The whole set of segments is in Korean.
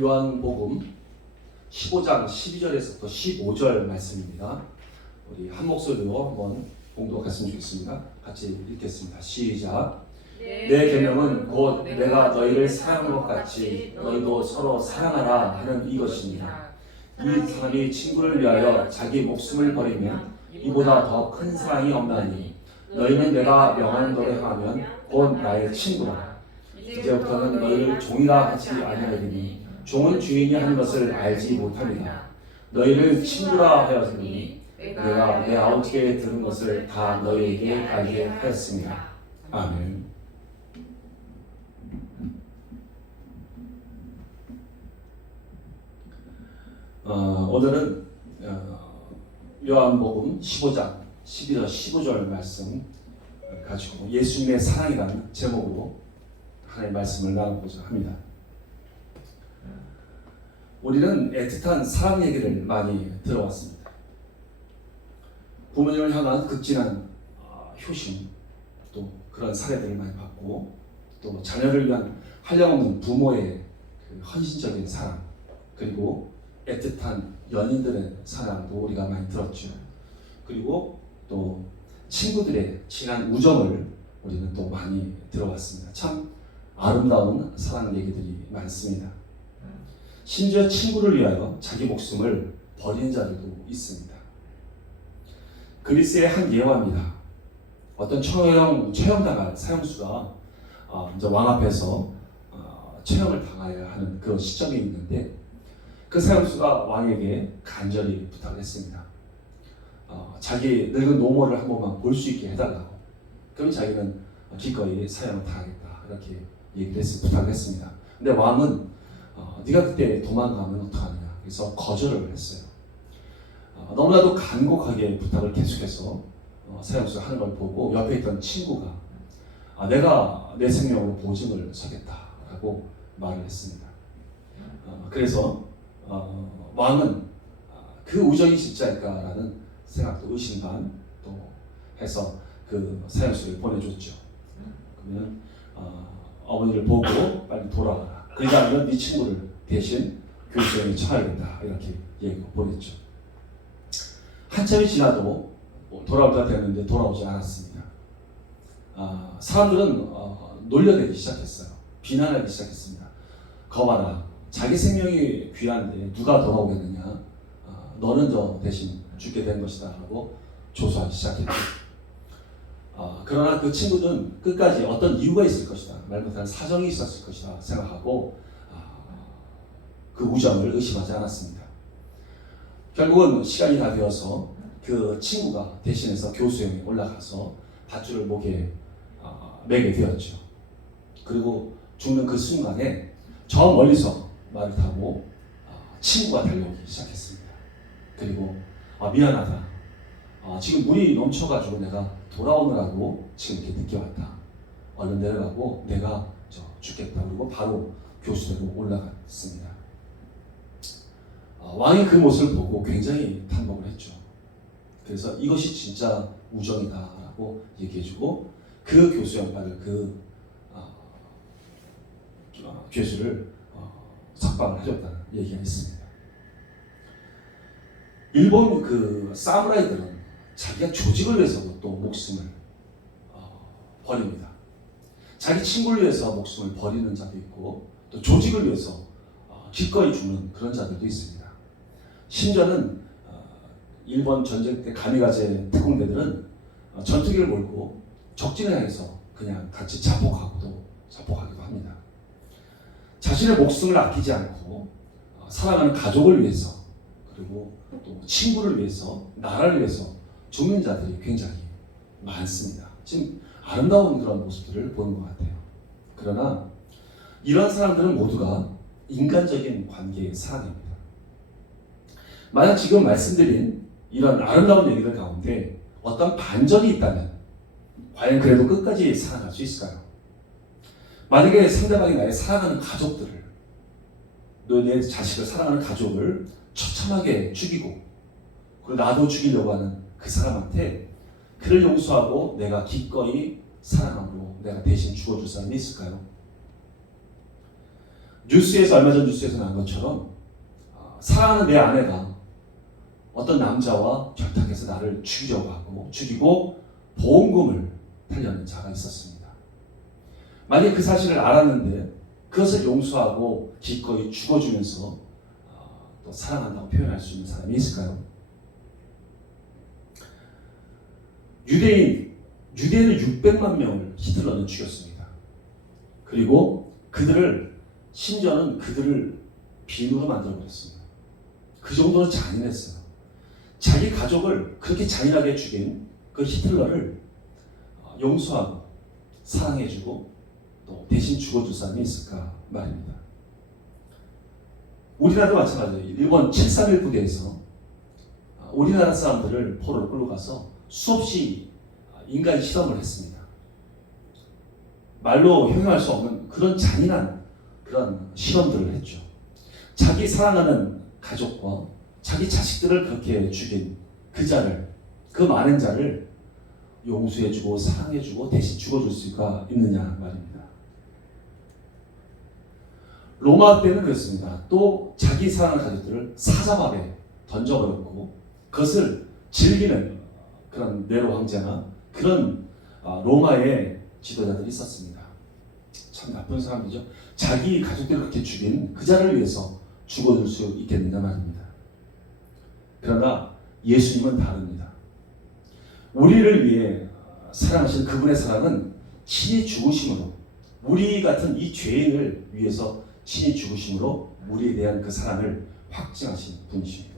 요한복음 15장 12절에서부터 15절 말씀입니다. 우리 한 목소리로 한번 봉독했으면 좋겠습니다. 같이 읽겠습니다. 시작. 내 계명은 곧 내가 너희를 사랑한 것 같이 너희도 서로 사랑하라 하는 이것입니다. 이 사람이 친구를 위하여 자기 목숨을 버리면 이보다 더 큰 사랑이 없나니 너희는 내가 명하는 대로 행하면 곧 나의 친구라. 이제부터는 너희를 종이라 하지 아니하리니 종은 주인이 하는 것을 알지 못합니다. 너희를 친구라 하였으니 내가 내 아버지께 들은 것을 다 너희에게 알게 하였습니다. 아멘. 오늘은 요한복음 15장 12절 15절 말씀 가지고 예수님의 사랑이라는 제목으로 하나님의 말씀을 나누고자 합니다. 우리는 애틋한 사랑 얘기를 많이 들어왔습니다. 부모님을 향한 극진한 효심, 또 그런 사례들을 많이 봤고, 또 자녀를 위한 한량없는 부모의 그 헌신적인 사랑, 그리고 애틋한 연인들의 사랑도 우리가 많이 들었죠. 그리고 또 친구들의 진한 우정을 우리는 또 많이 들어봤습니다. 참 아름다운 사랑 얘기들이 많습니다. 심지어 친구를 위하여 자기 목숨을 버리는 자들도 있습니다. 그리스의 한 예화입니다. 어떤 처형당할 사형수가 이제 왕 앞에서 처형을 당해야 하는 그런 시점이 있는데, 그 사형수가 왕에게 간절히 부탁을 했습니다. 자기 늙은 노모를 한 번만 볼 수 있게 해달라고. 그럼 자기는 기꺼이 사형을 당하겠다, 이렇게 부탁을 했습니다. 근데 왕은 네가 그때 도망가면 어떡하느냐, 그래서 거절을 했어요. 너무나도 간곡하게 부탁을 계속해서 사형수가 하는 걸 보고 옆에 있던 친구가 내가 내 생명으로 보증을 서겠다라고 말을 했습니다. 그래서 왕은 그 우정이 진짜일까라는 생각도 의심 반 또 해서 그 사형수를 보내줬죠. 그러면 어머니를 보고 빨리 돌아와라. 그러지 않으면 네 친구를 대신 교수형에 처하겠다, 이렇게 얘기를 보냈죠. 한참이 지나도 돌아올 때가 됐는데 돌아오지 않았습니다. 사람들은 놀려대기 시작했어요. 비난하기 시작했습니다. 거봐라, 자기 생명이 귀한데 누가 돌아오겠느냐, 너는 저 대신 죽게 된 것이다 라고 조소하기 시작했죠. 그러나 그 친구는 끝까지 어떤 이유가 있을 것이다, 말 못하는 사정이 있었을 것이다 생각하고 그 우정을 의심하지 않았습니다. 결국은 시간이 다 되어서 그 친구가 대신해서 교수형에 올라가서 밧줄을 목에 매게 되었죠. 그리고 죽는 그 순간에 저 멀리서 말을 타고 친구가 달려오기 시작했습니다. 그리고 미안하다, 지금 물이 넘쳐가지고 내가 돌아오느라고 지금 이렇게 늦게 왔다. 얼른 내려가고 내가 죽겠다. 그리고 바로 교수대로 올라갔습니다. 왕이 그 모습을 보고 굉장히 탄복을 했죠. 그래서 이것이 진짜 우정이다라고 얘기해주고 그 교수형 받을 그 죄수를 석방을 해줬다는 얘기가 있습니다. 일본 그 사무라이들은 자기가 조직을 위해서도 또 목숨을 버립니다. 자기 친구를 위해서 목숨을 버리는 자도 있고, 또 조직을 위해서 기꺼이 죽는 그런 자들도 있습니다. 심지어는 일본 전쟁 때 가미가제 특공대들은 전투기를 몰고 적진을 향해서 그냥 같이 자폭하기도 합니다. 자신의 목숨을 아끼지 않고 사랑하는 가족을 위해서, 그리고 또 친구를 위해서, 나라를 위해서 죽는 자들이 굉장히 많습니다. 지금 아름다운 그런 모습들을 보는 것 같아요. 그러나 이런 사람들은 모두가 인간적인 관계의 사랑입니다. 만약 지금 말씀드린 이런 아름다운 얘기들 가운데 어떤 반전이 있다면 과연 그래도 끝까지 살아갈 수 있을까요? 만약에 상대방이 나의 사랑하는 가족들을, 내 자식을 사랑하는 가족을 처참하게 죽이고, 그리고 나도 죽이려고 하는 그 사람한테 그를 용서하고 내가 기꺼이 사랑함으로 내가 대신 죽어줄 사람이 있을까요? 얼마 전 뉴스에서 나온 것처럼 사랑하는 내 아내가 어떤 남자와 결탁해서 나를 죽이고 보험금을 타려는 자가 있었습니다. 만약 그 사실을 알았는데 그것을 용서하고 기꺼이 죽어주면서 또 사랑한다고 표현할 수 있는 사람이 있을까요? 유대인은 600만 명을 히틀러는 죽였습니다. 그리고 심지어는 그들을 빈으로 만들어버렸습니다. 그 정도로 잔인했어요. 자기 가족을 그렇게 잔인하게 죽인 그 히틀러를 용서하고 사랑해주고 또 대신 죽어줄 사람이 있을까 말입니다. 우리나라도 마찬가지예요. 일본 731 부대에서 우리나라 사람들을 포로로 끌고 가서 수없이 인간 실험을 했습니다. 말로 형용할 수 없는 그런 잔인한 그런 실험들을 했죠. 자기 사랑하는 가족과 자기 자식들을 그렇게 죽인 그 많은 자를 용서해주고 사랑해주고 대신 죽어줄 수가 있느냐 말입니다. 로마 때는 그랬습니다. 또 자기 사랑하는 가족들을 사자밥에 던져버렸고 그것을 즐기는 그런 네로 황제나 그런 로마의 지도자들이 있었습니다. 참 나쁜 사람이죠. 자기 가족들을 그렇게 죽인 그 자를 위해서 죽어줄 수 있겠느냐 말입니다. 그러나 예수님은 다릅니다. 우리를 위해 사랑하신 그분의 사랑은 친히 죽으심으로 우리 같은 이 죄인을 위해서 친히 죽으심으로 우리에 대한 그 사랑을 확증하신 분이십니다.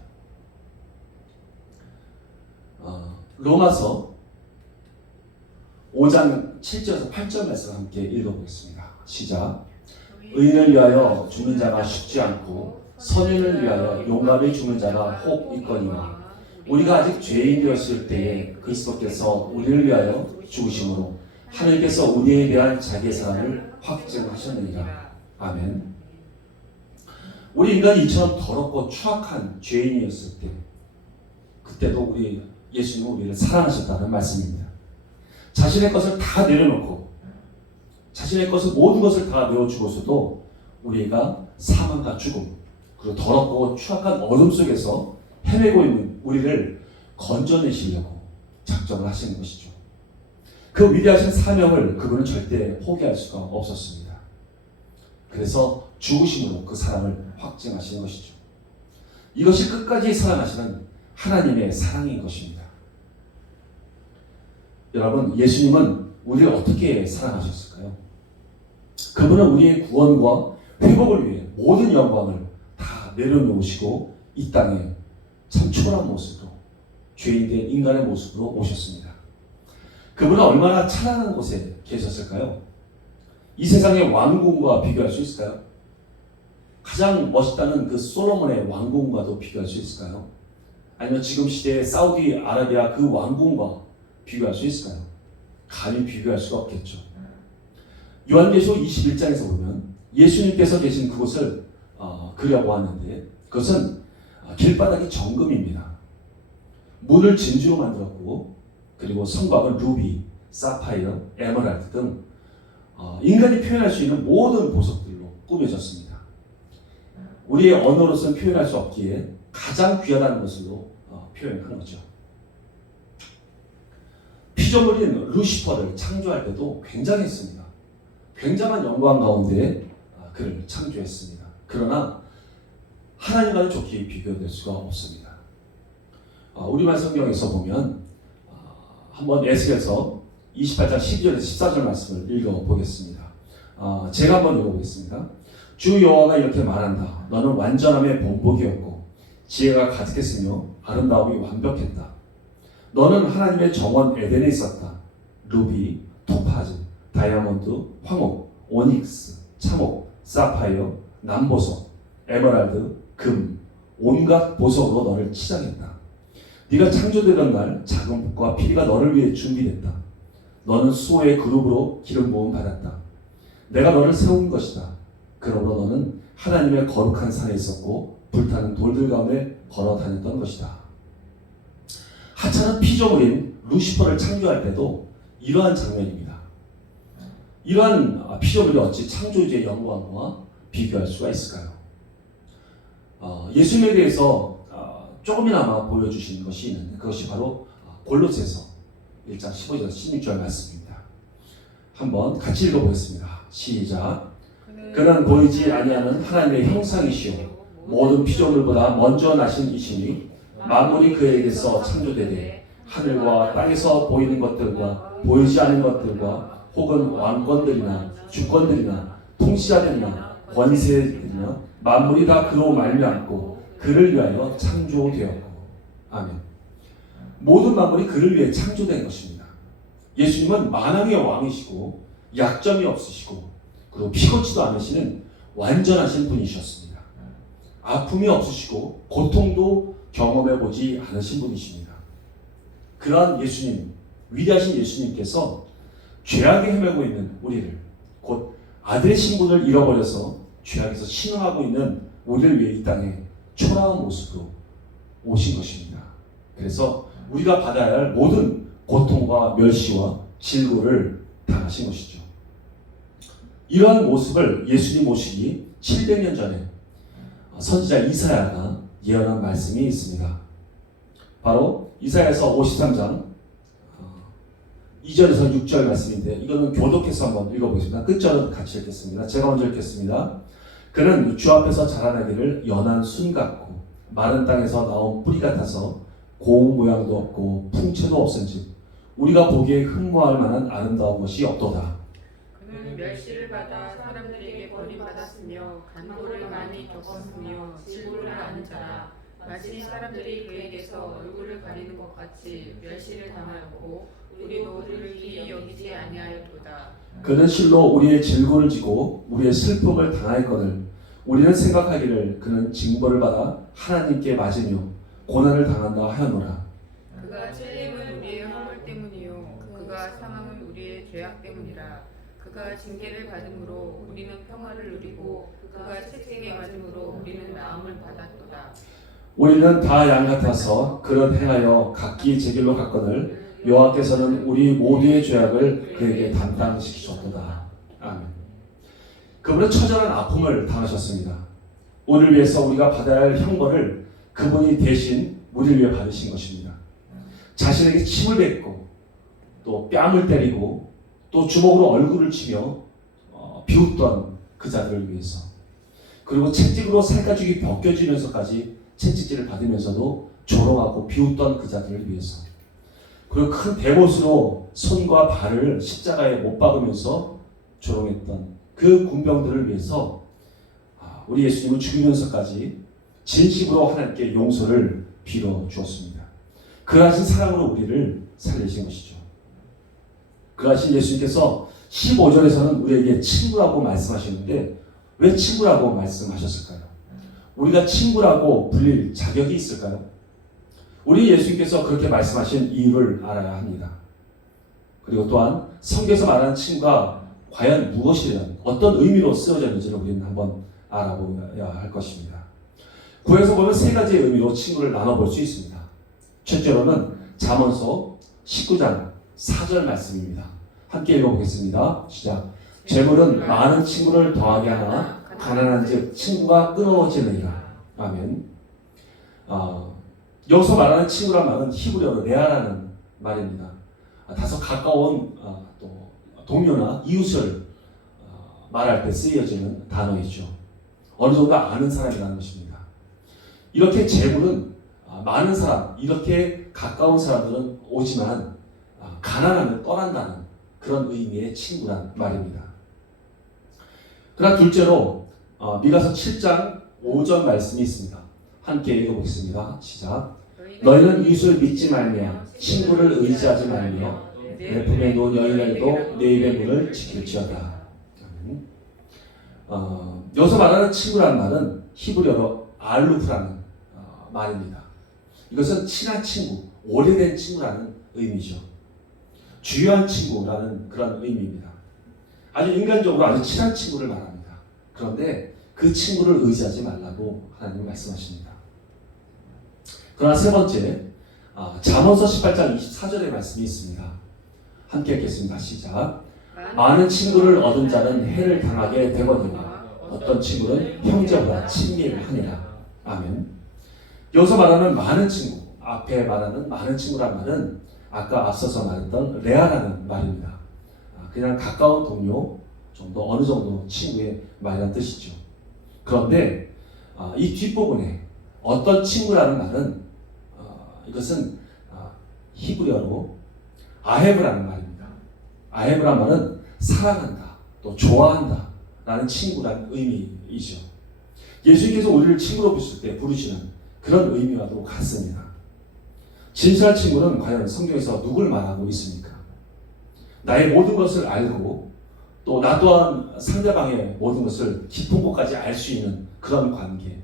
로마서 5장 7절에서 8절 말씀 함께 읽어보겠습니다. 시작. 의인을 위하여 죽는 자가 쉽지 않고 선인을 위하여 용감히 죽는 자가 혹 있거니와 우리가 아직 죄인 되었을 때에 그리스도께서 우리를 위하여 죽으심으로 하나님께서 우리에 대한 자기의 사랑을 확증하셨느니라. 아멘. 우리 인간이 이처럼 더럽고 추악한 죄인이었을 때 그때도 예수님은 우리를 사랑하셨다는 말씀입니다. 자신의 것을 다 내려놓고 자신의 모든 것을 다 내어주고서도 우리가 사망과 죽음 그리고 더럽고 추악한 어둠 속에서 헤매고 있는 우리를 건져내시려고 작정을 하시는 것이죠. 그 위대하신 사명을 그분은 절대 포기할 수가 없었습니다. 그래서 죽으심으로 그 사랑을 확증하시는 것이죠. 이것이 끝까지 사랑하시는 하나님의 사랑인 것입니다. 여러분, 예수님은 우리를 어떻게 사랑하셨을까요? 그분은 우리의 구원과 회복을 위해 모든 영광을 다 내려놓으시고 이 땅에 참 초라한 모습으로 죄인된 인간의 모습으로 오셨습니다. 그분은 얼마나 찬란한 곳에 계셨을까요? 이 세상의 왕궁과 비교할 수 있을까요? 가장 멋있다는 그 솔로몬의 왕궁과도 비교할 수 있을까요? 아니면 지금 시대의 사우디아라비아 그 왕궁과 비교할 수 있을까요? 감히 비교할 수가 없겠죠. 요한계시록 21장에서 보면 예수님께서 계신 그곳을 그려보았는데 그것은 길바닥이 정금입니다. 문을 진주로 만들었고 그리고 성곽은 루비, 사파이어, 에메랄드 등 인간이 표현할 수 있는 모든 보석들로 꾸며졌습니다. 우리의 언어로서는 표현할 수 없기에 가장 귀하다는 것으로 표현한 거죠. 피조물인 루시퍼를 창조할 때도 굉장했습니다. 굉장한 영광 가운데 그를 창조했습니다. 그러나 하나님과는 좋게 비교될 수가 없습니다. 우리말 성경에서 보면 한번 에스겔서 28장 12절에서 14절 말씀을 읽어보겠습니다. 제가 한번 읽어보겠습니다. 주 여호와가 이렇게 말한다. 너는 완전함의 본보기였고 지혜가 가득했으며 아름다움이 완벽했다. 너는 하나님의 정원 에덴에 있었다. 루비, 토파즈, 다이아몬드, 황옥, 오닉스, 참옥, 사파이어, 남보석, 에메랄드, 금, 온갖 보석으로 너를 치장했다. 네가 창조되던 날 작은 북과 피리가 너를 위해 준비됐다. 너는 수호의 그룹으로 기름 부음 받았다. 내가 너를 세운 것이다. 그러므로 너는 하나님의 거룩한 산에 있었고 불타는 돌들 가운데 걸어 다녔던 것이다. 하찮은 피조물인 루시퍼를 창조할 때도 이러한 장면입니다. 이러한 피조물이 어찌 창조주의 영광과 비교할 수가 있을까요? 예수님에 대해서 조금이나마 보여주신 것이 있는데 그것이 바로 골로새서 1장 15절 16절 말씀입니다. 한번 같이 읽어보겠습니다. 시작. 그는 보이지 아니하는 하나님의 형상이시요 모든 피조물보다 먼저 나신 이시니 만물이 그에게서 창조되되 하늘과 땅에서 보이는 것들과 보이지 않는 것들과 혹은 왕권들이나 주권들이나 통치자들이나 권세들이나 만물이 다 그로 말미암고 그를 위하여 창조되었고. 아멘. 모든 만물이 그를 위해 창조된 것입니다. 예수님은 만왕의 왕이시고 약점이 없으시고 그리고 피곤치도 않으시는 완전하신 분이셨습니다. 아픔이 없으시고 고통도 경험해보지 않으신 분이십니다. 그러한 예수님, 위대하신 예수님께서 죄악에 헤매고 있는 우리를, 곧 아들의 신분을 잃어버려서 죄악에서 신음하고 있는 우리를 위해 이 땅에 초라한 모습으로 오신 것입니다. 그래서 우리가 받아야 할 모든 고통과 멸시와 질고를 당하신 것이죠. 이러한 모습을 예수님 오시기 700년 전에 선지자 이사야가 예언한 말씀이 있습니다. 바로 이사야서 53장 2절에서 6절 말씀인데 이거는 교독해서 한번 읽어보겠습니다. 끝절은 같이 읽겠습니다. 제가 먼저 읽겠습니다. 그는 주 앞에서 자라나기를 연한 순 같고 마른 땅에서 나온 뿌리 같아서 고운 모양도 없고 풍채도 없은즉 우리가 보기에 흠모할 만한 아름다운 것이 없도다. 그는 멸시를 받아 사람들에게 버림받았으며 간고를 많이 겪었으며 질고를 아는 자라. 마치 사람들이 그에게서 얼굴을 가리는 것 같이 멸시를 당하였고 우리도 그를 기이 여기지 아니하였도다. 그는 실로 우리의 질고를 지고 우리의 슬픔을 당하였거늘 우리는 생각하기를 그는 징벌을 받아 하나님께 맞으며 고난을 당한다 하였노라. 그가 찔림은 우리의 허물 때문이요 그가 상함은 우리의 죄악 때문이라. 그가 징계를 받음으로 우리는 평화를 누리고 그가 채찍에 맞음으로 우리는 나음을 받았도다. 우리는 다 양 같아서 그런 행하여 각기 제 길로 갔거늘 여호와께서는 우리 모두의 죄악을 그에게 담당시키셨도다. 아멘. 그분은 처절한 아픔을 당하셨습니다. 우리를 위해서 우리가 받아야 할 형벌을 그분이 대신 우리를 위해 받으신 것입니다. 자신에게 침을 뱉고 또 뺨을 때리고 또 주먹으로 얼굴을 치며 비웃던 그 자들을 위해서, 그리고 채찍으로 살가죽이 벗겨지면서까지 채찍질을 받으면서도 조롱하고 비웃던 그 자들을 위해서, 그리고 큰 대못으로 손과 발을 십자가에 못 박으면서 조롱했던 그 군병들을 위해서 우리 예수님은 죽으면서까지 진심으로 하나님께 용서를 빌어 주었습니다. 그러하신 사랑으로 우리를 살리신 것이죠. 그러하신 예수님께서 15절에서는 우리에게 친구라고 말씀하시는데 왜 친구라고 말씀하셨을까요? 우리가 친구라고 불릴 자격이 있을까요? 우리 예수님께서 그렇게 말씀하신 이유를 알아야 합니다. 그리고 또한 성경에서 말하는 친구가 과연 무엇이든 어떤 의미로 쓰여졌는지를 우리는 한번 알아보아야 할 것입니다. 구약에서 보면 세 가지의 의미로 친구를 나눠볼 수 있습니다. 첫째로는 잠언서 19장 4절 말씀입니다. 함께 읽어보겠습니다. 시작. 재물은 많은 친구를 더하게 하나 가난한즉 친구가 끊어지느니라. 아멘. 여기서 말하는 친구란 말은 히브리어로 레아라는 말입니다. 다소 가까운 또 동료나 이웃을 말할 때 쓰여지는 단어이죠. 어느 정도 아는 사람이라는 것입니다. 이렇게 재물은 많은 사람, 이렇게 가까운 사람들은 오지만 가난하면 떠난다는 그런 의미의 친구란 말입니다. 그러나 둘째로 미가서 7장 5절 말씀이 있습니다. 함께 읽어보겠습니다. 시작. 너희는 이웃을 믿지 말며 친구를 의지하지 말며 내 품에 놓은 여인에게도 내 입의 문을 지킬지어다. 여기서 말하는 친구라는 말은 히브리어로 알루프라는 말입니다. 이것은 친한 친구, 오래된 친구라는 의미죠. 주요한 친구라는 그런 의미입니다. 아주 인간적으로 아주 친한 친구를 말합니다. 그런데 그 친구를 의지하지 말라고 하나님은 말씀하십니다. 그러나 세 번째, 잠언서 18장 24절의 말씀이 있습니다. 함께 읽겠습니다. 시작. 많은 친구를 얻은 자는 해를 당하게 되거니와 어떤 친구는 형제보다 친밀하니라. 아멘. 여기서 말하는 많은 친구, 앞에 말하는 많은 친구란 말은 아까 앞서서 말했던 레아라는 말입니다. 그냥 가까운 동료 정도, 어느 정도 친구의 말이라는 뜻이죠. 그런데 이 뒷부분에 어떤 친구라는 말은 이것은 히브리어로 아헤브라는 말입니다. 아헤브라는 말은 사랑한다, 또 좋아한다 라는 친구라는 의미이죠. 예수님께서 우리를 친구로 부르시는 그런 의미와도 같습니다. 진실한 친구는 과연 성경에서 누굴 말하고 있습니까? 나의 모든 것을 알고 또 나 또한 상대방의 모든 것을 깊은 곳까지 알 수 있는 그런 관계,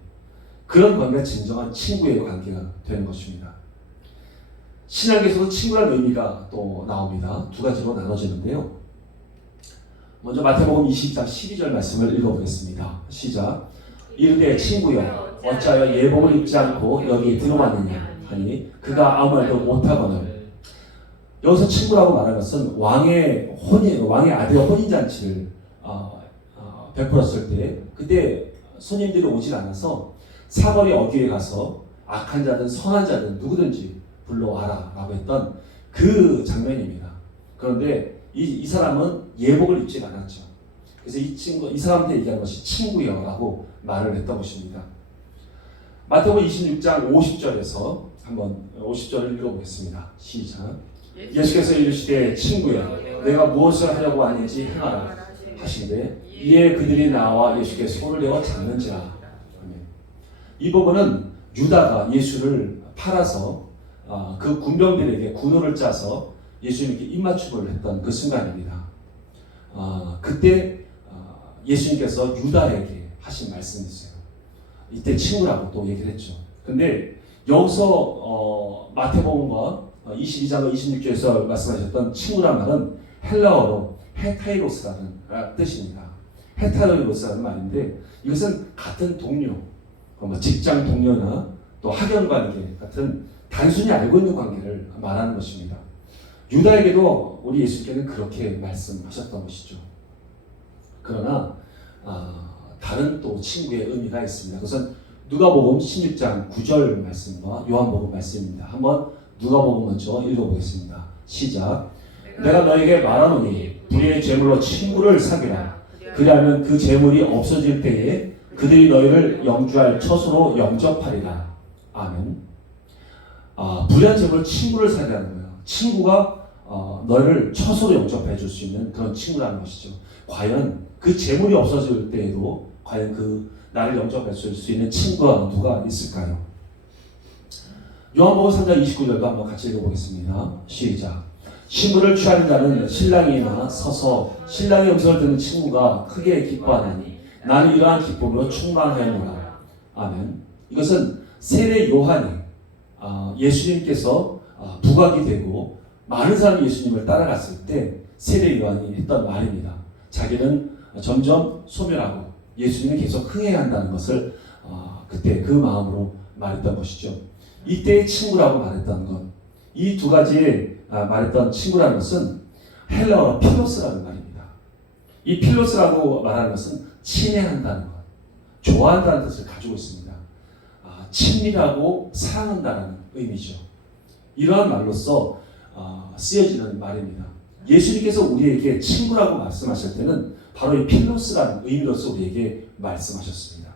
그런 관계가 진정한 친구의 관계가 되는 것입니다. 신약에서도 친구라는 의미가 또 나옵니다. 두 가지로 나눠지는데요. 먼저 마태복음 22장 12절 말씀을 읽어보겠습니다. 시작. 이르되 친구여 어찌하여 예복을 입지 않고 여기에 들어왔느냐 하니 그가 아무 말도 못하거늘. 여기서 친구라고 말하는 것은 왕의 아들의 혼인잔치를 베풀었을 때 그때 손님들이 오질 않아서 사거리 어귀에 가서 악한 자든 선한 자든 누구든지 불러와라 라고 했던 그 장면입니다. 그런데 이 사람은 예복을 입지 않았죠. 그래서 이 사람한테 얘기한 것이 친구여 라고 말을 했던 것입니다. 마태복음 26장 50절에서 한번 50절을 읽어보겠습니다. 시작. 예수께서 이르시되 친구여 내가 무엇을 하려고 왔는지 행하라 하시되 이에 그들이 나와 예수께 손을 내어 잡는지라. 이 부분은 유다가 예수를 팔아서 그 군병들에게 군호를 짜서 예수님께 입맞춤을 했던 그 순간입니다. 그때 예수님께서 유다에게 하신 말씀이 있어요. 이때 친구라고 또 얘기를 했죠. 근데 여기서 마태복음과 22장과 26절에서 말씀하셨던 친구란 말은 헬라어로 헤타이로스라는 뜻입니다. 헤타이로스라는 말인데 이것은 같은 동료, 직장 동료나 또 학연 관계 같은 단순히 알고 있는 관계를 말하는 것입니다. 유다에게도 우리 예수님께는 그렇게 말씀하셨던 것이죠. 그러나 다른 또 친구의 의미가 있습니다. 그것은 누가복음 16장 9절 말씀과 요한복음 말씀입니다. 한번 누가복음 먼저 읽어보겠습니다. 시작. 내가 너에게 말하노니 불의의 제물로 친구를 사귀라. 그리하면 그 제물이 없어질 때에 그들이 너희를 영주할 처소로 영접하리라. 아멘. 불의한 제물로 친구를 사귀라는 거예요. 친구가 너희를 처소로 영접해 줄 수 있는 그런 친구라는 것이죠. 과연 그 제물이 없어질 때에도 과연 그 나를 영접할 수 있는 친구가 누가 있을까요? 요한복음 3장 29절도 한번 같이 읽어보겠습니다. 시작. 신부를 취하는 자는 신랑이나 서서 신랑의 음성을 듣는 친구가 크게 기뻐하나니 나는 이러한 기쁨으로 충만하였노라. 아멘. 이것은 세례 요한이 예수님께서 부각이 되고 많은 사람이 예수님을 따라갔을 때 세례 요한이 했던 말입니다. 자기는 점점 소멸하고 예수님이 계속 흥해야 한다는 것을 그때 그 마음으로 말했던 것이죠. 이때의 친구라고 말했던 것, 이 두 가지 말했던 친구라는 것은 헬라어로 필로스라는 말입니다. 이 필로스라고 말하는 것은 친애한다는 것, 좋아한다는 뜻을 가지고 있습니다. 친밀하고 사랑한다는 의미죠. 이러한 말로서 쓰여지는 말입니다. 예수님께서 우리에게 친구라고 말씀하실 때는 바로 이 필로스라는 의미로서 우리에게 말씀하셨습니다.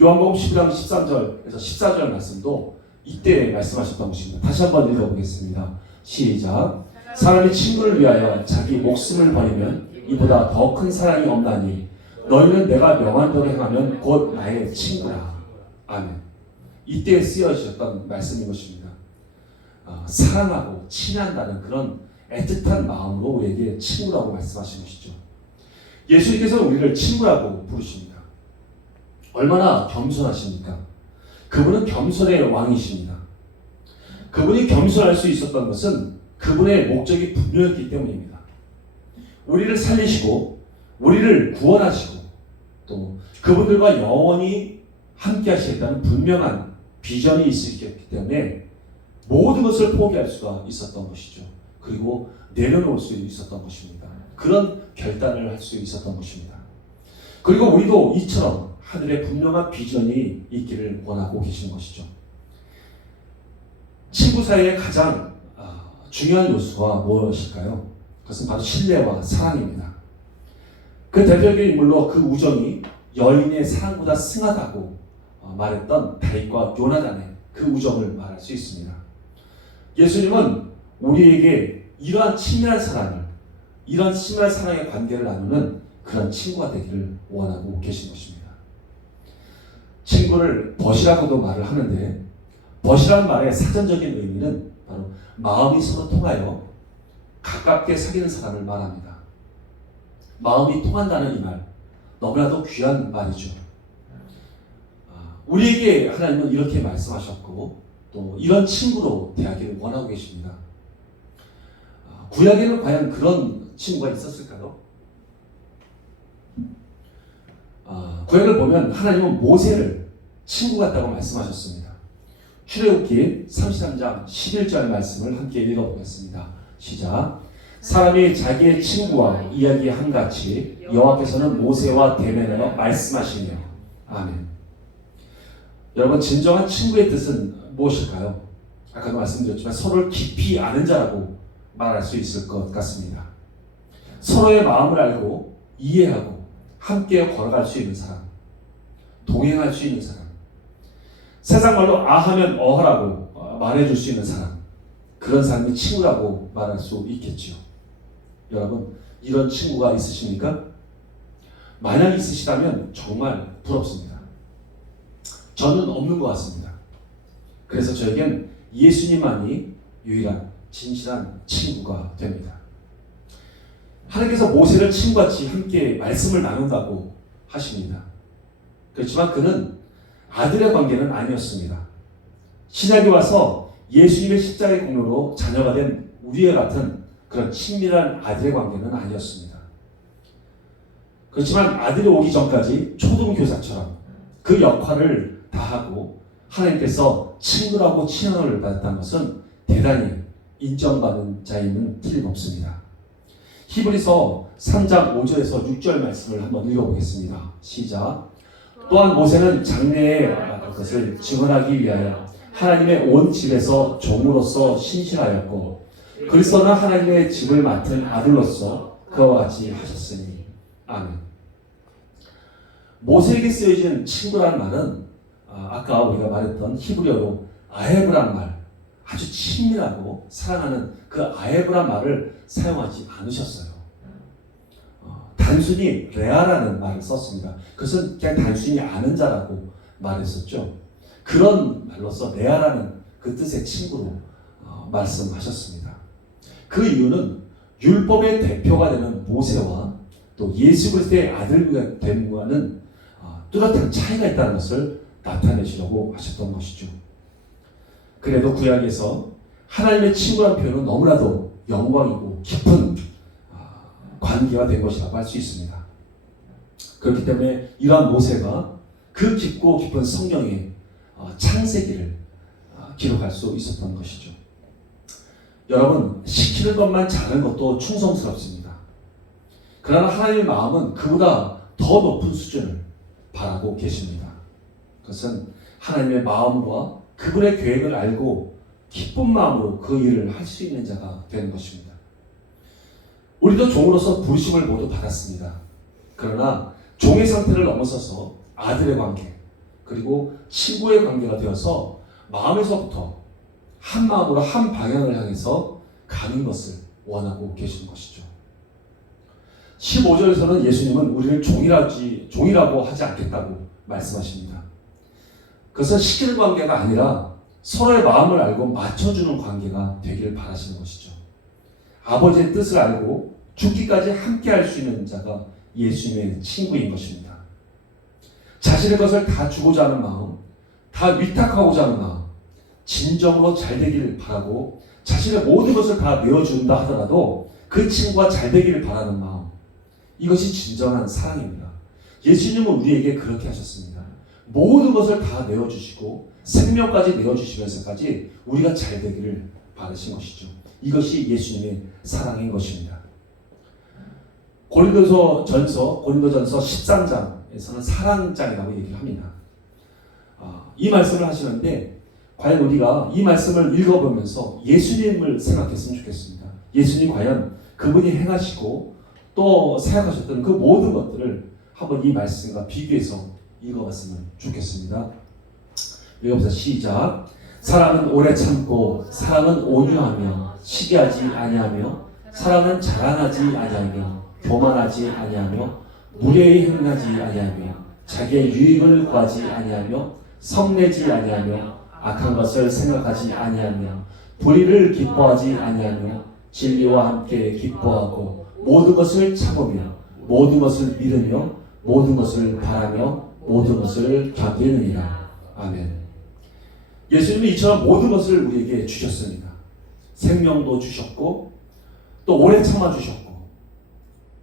요한복음 10장 13절에서 14절 말씀도 이때 말씀하셨던 것입니다. 다시 한번 읽어보겠습니다. 시작. 사람이 친구를 위하여 자기 목숨을 버리면 이보다 더 큰 사랑이 없나니 너희는 내가 명한 대로 행하면 곧 나의 친구라. 아멘. 이때 쓰여주셨던 말씀인 것입니다. 사랑하고 친한다는 그런 애틋한 마음으로 우리에게 친구라고 말씀하신 것이죠. 예수님께서는 우리를 친구라고 부르십니다. 얼마나 겸손하십니까? 그분은 겸손의 왕이십니다. 그분이 겸손할 수 있었던 것은 그분의 목적이 분명했기 때문입니다. 우리를 살리시고 우리를 구원하시고 또 그분들과 영원히 함께 하시겠다는 분명한 비전이 있었기 때문에 모든 것을 포기할 수가 있었던 것이죠. 그리고 내려놓을 수 있었던 것입니다. 그런 결단을 할 수 있었던 것입니다. 그리고 우리도 이처럼 하늘의 분명한 비전이 있기를 원하고 계시는 것이죠. 친구 사이의 가장 중요한 요소가 무엇일까요? 그것은 바로 신뢰와 사랑입니다. 그 대표적인 인물로 그 우정이 여인의 사랑보다 승하다고 말했던 다윗과 요나단의 그 우정을 말할 수 있습니다. 예수님은 우리에게 이러한 친밀한 사랑을, 이러한 친밀한 사랑의 관계를 나누는 그런 친구가 되기를 원하고 계신 것입니다. 친구를 벗이라고도 말을 하는데, 벗이라는 말의 사전적인 의미는 바로 마음이 서로 통하여 가깝게 사귀는 사람을 말합니다. 마음이 통한다는 이 말, 너무나도 귀한 말이죠. 우리에게 하나님은 이렇게 말씀하셨고 또 이런 친구로 대하기를 원하고 계십니다. 구약에는 과연 그런 친구가 있었을까요? 구약을 보면 하나님은 모세를 친구 같다고 말씀하셨습니다. 출애굽기 33장 11절 말씀을 함께 읽어보겠습니다. 시작. 사람이 자기의 친구와 이야기한 같이 여호와께서는 모세와 대면하여 말씀하시며. 아멘. 여러분, 진정한 친구의 뜻은 무엇일까요? 아까도 말씀드렸지만 서로를 깊이 아는 자라고 말할 수 있을 것 같습니다. 서로의 마음을 알고 이해하고 함께 걸어갈 수 있는 사람, 동행할 수 있는 사람, 세상 말로 아하면 어하라고 말해줄 수 있는 사람, 그런 사람이 친구라고 말할 수 있겠지요. 여러분, 이런 친구가 있으십니까? 만약 있으시다면 정말 부럽습니다. 저는 없는 것 같습니다. 그래서 저에겐 예수님만이 유일한 진실한 친구가 됩니다. 하나님께서 모세를 친구같이 함께 말씀을 나눈다고 하십니다. 그렇지만 그는 아들의 관계는 아니었습니다. 신약에 와서 예수님의 십자가의 공로로 자녀가 된 우리와 같은 그런 친밀한 아들의 관계는 아니었습니다. 그렇지만 아들이 오기 전까지 초등교사처럼 그 역할을 다하고 하나님께서 친구라고 칭함을 받았다는 것은 대단히 인정받는 자임은 틀림없습니다. 히브리서 3장 5절에서 6절 말씀을 한번 읽어보겠습니다. 시작. 또한 모세는 장래에 나갈 것을 증언하기 위하여 하나님의 온 집에서 종으로서 신실하였고 그리스도는 하나님의 집을 맡은 아들로서 그와 같이 하셨으니. 아멘. 모세에게 쓰여진 친구라는 말은 아까 우리가 말했던 히브리어로 아헤브란 말, 아주 친밀하고 사랑하는 그 아헤브란 말을 사용하지 않으셨어요. 단순히 레아라는 말을 썼습니다. 그것은 그냥 단순히 아는 자라고 말했었죠. 그런 말로서 레아라는 그 뜻의 친구로 말씀하셨습니다. 그 이유는 율법의 대표가 되는 모세와 또 예수 그리스도의 아들과 됨과는 뚜렷한 차이가 있다는 것을 나타내시려고 하셨던 것이죠. 그래도 구약에서 하나님의 친구라는 표현은 너무나도 영광이고 깊은 관계가 된 것이라고 할 수 있습니다. 그렇기 때문에 이러한 모세가 그 깊고 깊은 성령의 창세기를 기록할 수 있었던 것이죠. 여러분, 시키는 것만 잘하는 것도 충성스럽습니다. 그러나 하나님의 마음은 그보다 더 높은 수준을 바라고 계십니다. 그것은 하나님의 마음과 그분의 계획을 알고 기쁜 마음으로 그 일을 할 수 있는 자가 되는 것입니다. 우리도 종으로서 부르심을 모두 받았습니다. 그러나 종의 상태를 넘어서서 아들의 관계, 그리고 친구의 관계가 되어서 마음에서부터 한 마음으로 한 방향을 향해서 가는 것을 원하고 계시는 것이죠. 15절에서는 예수님은 우리를 종이라고 하지 않겠다고 말씀하십니다. 그것은 시키는 관계가 아니라 서로의 마음을 알고 맞춰주는 관계가 되기를 바라시는 것이죠. 아버지의 뜻을 알고 죽기까지 함께 할 수 있는 자가 예수님의 친구인 것입니다. 자신의 것을 다 주고자 하는 마음, 다 위탁하고자 하는 마음, 진정으로 잘 되기를 바라고 자신의 모든 것을 다 내어준다 하더라도 그 친구가 잘 되기를 바라는 마음, 이것이 진정한 사랑입니다. 예수님은 우리에게 그렇게 하셨습니다. 모든 것을 다 내어주시고 생명까지 내어주시면서까지 우리가 잘 되기를 바라신 것이죠. 이것이 예수님의 사랑인 것입니다. 고린도전서 13장 신학에서는 사랑장이라고 얘기를 합니다. 이 말씀을 하시는데 과연 우리가 이 말씀을 읽어보면서 예수님을 생각했으면 좋겠습니다. 예수님 과연 그분이 행하시고 또 사역하셨던 그 모든 것들을 한번 이 말씀과 비교해서 읽어봤으면 좋겠습니다. 읽어보자. 시작. 사랑은 오래 참고 사랑은 온유하며 시기하지 아니하며 사랑은 자랑하지 아니하며 교만하지 아니하며 무례히 행하지 아니하며 자기의 유익을 구하지 아니하며 성내지 아니하며 악한 것을 생각하지 아니하며 불의를 기뻐하지 아니하며 진리와 함께 기뻐하고 모든 것을 참으며 모든 것을 믿으며 모든 것을 바라며 모든 것을 견디느니라. 아멘. 예수님이 이처럼 모든 것을 우리에게 주셨습니다. 생명도 주셨고 또 오래 참아주셨고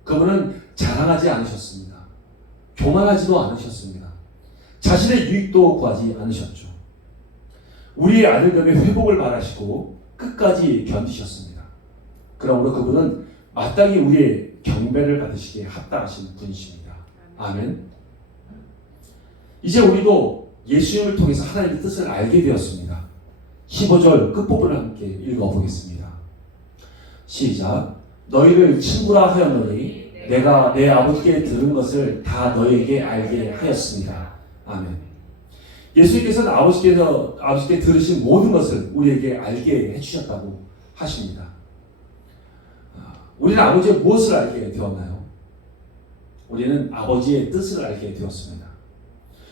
그분은 자랑하지 않으셨습니다. 교만하지도 않으셨습니다. 자신의 유익도 구하지 않으셨죠. 우리의 아들됨의 회복을 바라시고 끝까지 견디셨습니다. 그러므로 그분은 마땅히 우리의 경배를 받으시기에 합당하신 분이십니다. 아멘. 이제 우리도 예수님을 통해서 하나님의 뜻을 알게 되었습니다. 15절 끝부분을 함께 읽어보겠습니다. 시작. 너희를 친구라 하였노니 내가 내 아버지께 들은 것을 다 너희에게 알게 하였습니다. 아멘. 예수님께서는 아버지께 들으신 모든 것을 우리에게 알게 해주셨다고 하십니다. 우리는 아버지의 무엇을 알게 되었나요? 우리는 아버지의 뜻을 알게 되었습니다.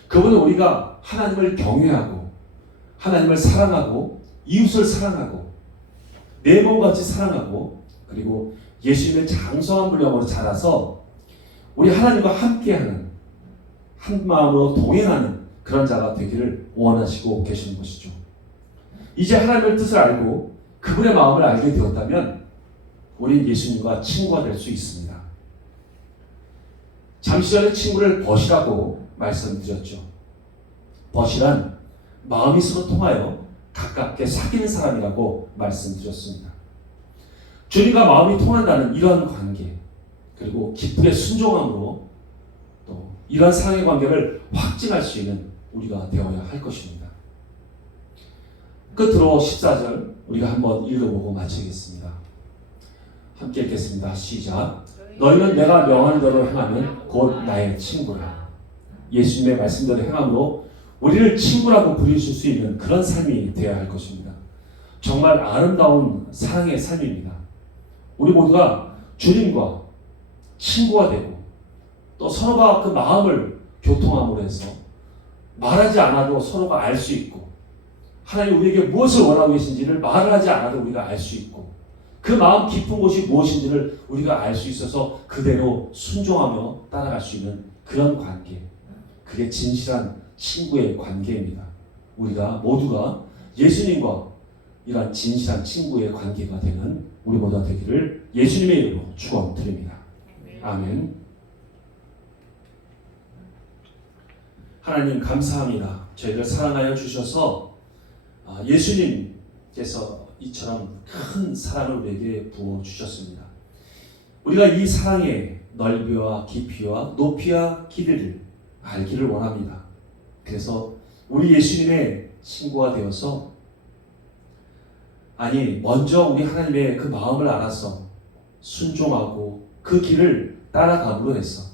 그분은 우리가 하나님을 경외하고 하나님을 사랑하고 이웃을 사랑하고 내 몸같이 사랑하고 그리고 예수님의 장성한 분량으로 자라서 우리 하나님과 함께하는 한 마음으로 동행하는 그런 자가 되기를 원하시고 계시는 것이죠. 이제 하나님의 뜻을 알고 그분의 마음을 알게 되었다면 우리는 예수님과 친구가 될 수 있습니다. 잠시 전에 친구를 벗이라고 말씀드렸죠. 벗이란 마음이 서로 통하여 가깝게 사귀는 사람이라고 말씀드렸습니다. 주님과 마음이 통한다는 이러한 관계 그리고 기쁘게 순종함으로 또 이러한 사랑의 관계를 확증할 수 있는 우리가 되어야 할 것입니다. 끝으로 14절 우리가 한번 읽어보고 마치겠습니다. 함께 읽겠습니다. 시작. 너희는 내가 명하는 대로 행하면 곧 나의 친구라. 예수님의 말씀대로 행함으로 우리를 친구라고 부르실 수 있는 그런 삶이 되어야 할 것입니다. 정말 아름다운 사랑의 삶입니다. 우리 모두가 주님과 친구가 되고 또 서로가 그 마음을 교통함으로 해서 말하지 않아도 서로가 알 수 있고 하나님 우리에게 무엇을 원하고 계신지를 말을 하지 않아도 우리가 알 수 있고 그 마음 깊은 곳이 무엇인지를 우리가 알 수 있어서 그대로 순종하며 따라갈 수 있는 그런 관계, 그게 진실한 친구의 관계입니다. 우리가 모두가 예수님과 이러한 진실한 친구의 관계가 되는 우리 모두가 되기를 예수님의 이름으로 축원드립니다. 아멘. 하나님 감사합니다. 저희를 사랑하여 주셔서 예수님께서 이처럼 큰 사랑을 우리에게 부어주셨습니다. 우리가 이 사랑의 넓이와 깊이와 높이와 길이를 알기를 원합니다. 그래서 우리 예수님의 친구가 되어서 먼저 우리 하나님의 그 마음을 알아서 순종하고 그 길을 따라감으로 해서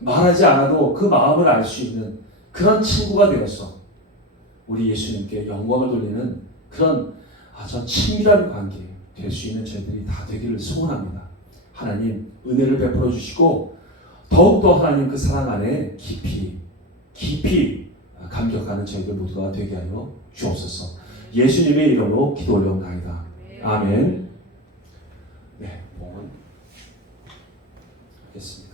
말하지 않아도 그 마음을 알 수 있는 그런 친구가 되어서 우리 예수님께 영광을 돌리는 그런 아주 친밀한 관계 될 수 있는 저희들이 다 되기를 소원합니다. 하나님 은혜를 베풀어 주시고 더욱더 하나님 그 사랑 안에 깊이 감격하는 저희들 모두가 되게 하여 주옵소서. 예수님의 이름으로 기도 올려옵나이다. 아멘. 네, 봉헌 하겠습니다.